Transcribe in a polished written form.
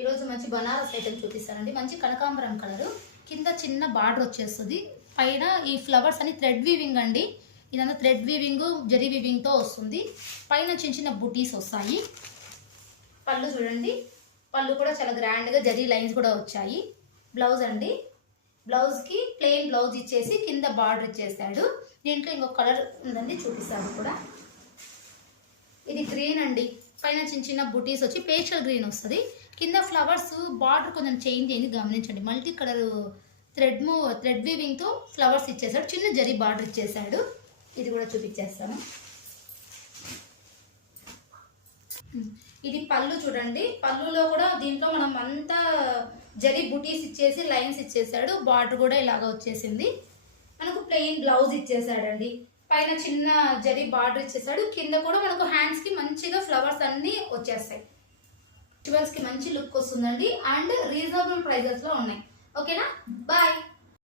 ఈరోజు మంచి బనారస్ ఐటమ్ చూపిస్తానండి. మంచి కనకాంబరం కలరు, కింద చిన్న బార్డర్ వచ్చేస్తుంది. పైన ఈ ఫ్లవర్స్ అని థ్రెడ్ వీవింగ్ అండి. ఇదంతా థ్రెడ్ వీవింగ్, జరీ వీవింగ్తో వస్తుంది. పైన చిన్న చిన్న బుటీస్ వస్తాయి. పళ్ళు చూడండి, పళ్ళు కూడా చాలా గ్రాండ్గా జరీ లైన్స్ కూడా వచ్చాయి. బ్లౌజ్ అండి, బ్లౌజ్కి ప్లెయిన్ బ్లౌజ్ ఇచ్చేసి కింద బార్డర్ ఇచ్చేసాడు. దీంట్లో ఇంకొక కలర్ ఉందండి, చూపిస్తాడు కూడా. ఇది గ్రీన్ అండి, పైన చిన్న చిన్న బుటీస్ వచ్చి పేస్టల్ గ్రీన్ వస్తుంది. కింద ఫ్లవర్స్ బార్డర్ కొంచెం చేంజ్ అయింది, గమనించండి. మల్టీ కలర్ థ్రెడ్ వీవింగ్తో ఫ్లవర్స్ ఇచ్చేసాడు, చిన్న జరీ బార్డర్ ఇచ్చేసాడు. ఇది కూడా చూపించేస్తాను. ఇది పళ్ళు చూడండి, పళ్ళులో కూడా దీంట్లో మనం అంతా జరీ బుటీస్ ఇచ్చేసి లైన్స్ ఇచ్చేసాడు. బార్డర్ కూడా ఇలాగ వచ్చేసింది. మనకు ప్లెయిన్ బ్లౌజ్ ఇచ్చేసాడండి. పైన చిన్న జరీ బార్డర్ ఇచ్చేసాడు. కింద కూడా మనకు హ్యాండ్స్ కి మంచిగా ఫ్లవర్స్ అన్ని వచ్చేస్తాయి. ఫెస్టివల్స్ కి మంచి లుక్ వస్తుందండి. అండ్ రీజనబుల్ ప్రైజెస్ లో ఉన్నాయి. ఓకేనా, బాయ్.